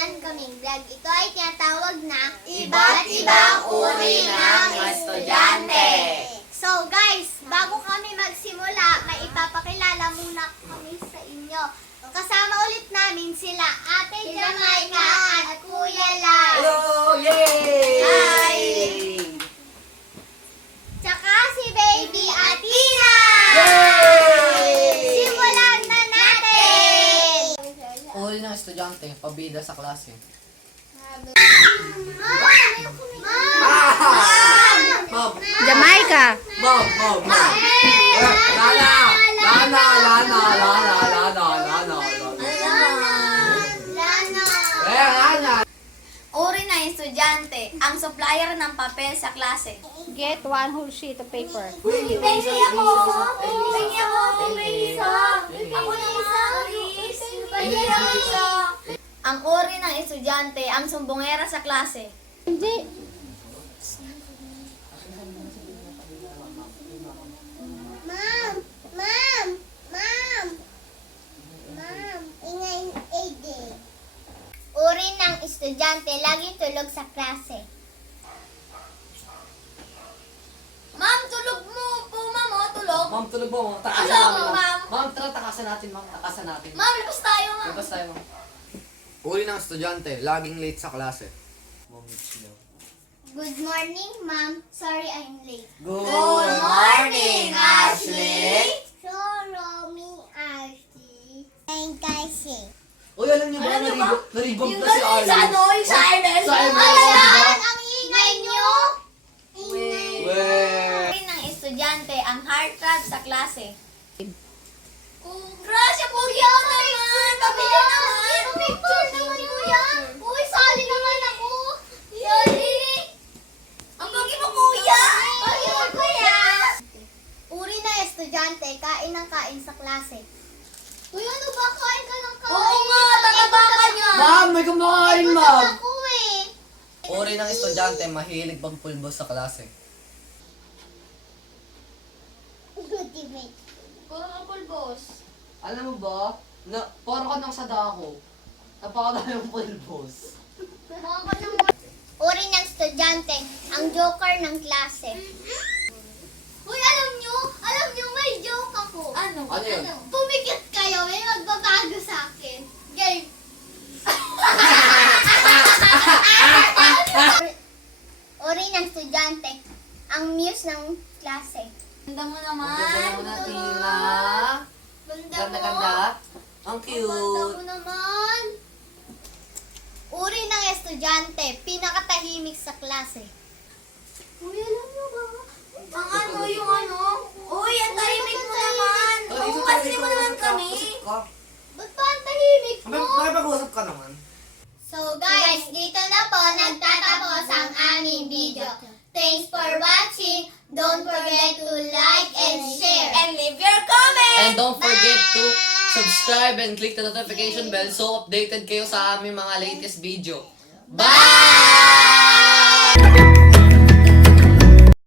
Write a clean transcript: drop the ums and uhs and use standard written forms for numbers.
naman kaming vlog. Ito ay tinatawag na Iba't ibang uri ng estudyante. So guys, bago kami magsimula, may ipapakilala muna kami sa inyo. Kasama ulit namin sila Ate Jamaica at Kuya Lai. Hello! Yay! Hi! Tsaka si Baby Atina! Yay! Simulan na natin! Uri ng estudyante, pabida sa klase. Mom! Jamaica. Mom! Lana! Uri ng estudyante, ang supplier ng papel sa klase. Get one whole sheet of paper. Pengi ako! Pengi ako! Pengi isa! Ako na isa! Please! Pengi ako isa! Ang uri ng estudyante, ang sumbongera sa klase. Hindi. Ma'am, ingay AD. Uri ng estudyante, laging tulog sa klase. Ma'am, tulog mo po, ma'am. O, tulog. Ma'am, tulog mo. Takasan Tulog, natin, ma'am. ma'am. Ma'am, tara, takasan natin, ma'am. Takasan natin. Ma'am, labas tayo, ma'am. Labas tayo, ma'am. Uri ng estudyante, laging late sa klase. Good morning, ma'am. Sorry I'm late. Good morning, Ashley. So, Romy, Ashley, and Kasi. Uy, alam niyo ba, Alam niyo ba? naribog Yung na si ganun sa ano, yung sa Ernest. Sa Ernest. Ayan, ang ingay nyo! Ingay. Uri ng estudyante, ang heartthrob sa klase. Gracia, pogi ako naman! Pabili naman! Picture naman, kuya! Uy, sali naman ako! Yoli! Ang pogi mo, kuya! Pagi mo, kuya! Uri na estudyante, kain ng kain sa klase. Uy, ano ba? Kain ka ng kain? Oo nga, tataba ka niya! Ma'am, may kumakain, Gutom ma'am. ako eh. Uri ng estudyante, mahilig magpulbos sa klase. Ultimate. Puro ka pulbos. Alam mo ba, parang ka nang sa dako. Napakadami yung pulbos. Uri ng estudyante, ang joker ng klase. Uy, alam nyo, may joke ako. Ano? Ano yun? Pumikit kayo, may magbabago sa akin. Game. Uri ng estudyante, ang muse ng klase. Ganda mo Ang naman. ganda mo na, Tina. Ganda-ganda. Ang Ganda cute. mo naman. Uri ng estudyante, pinakatahimik sa klase. Uy, alam nyo ba? Ang ano, yung ano? Uy, ang tahimik mo naman. Oo, kasi mo naman kami. Ba't pa ang tahimik mo? Makipag-usap ka naman. So guys, dito na po nagtatapos ang aming video. Thanks for watching. Don't forget to like and share. And leave your comment. And don't forget to subscribe and click the notification bell so updated kayo sa aming mga latest video. Bye!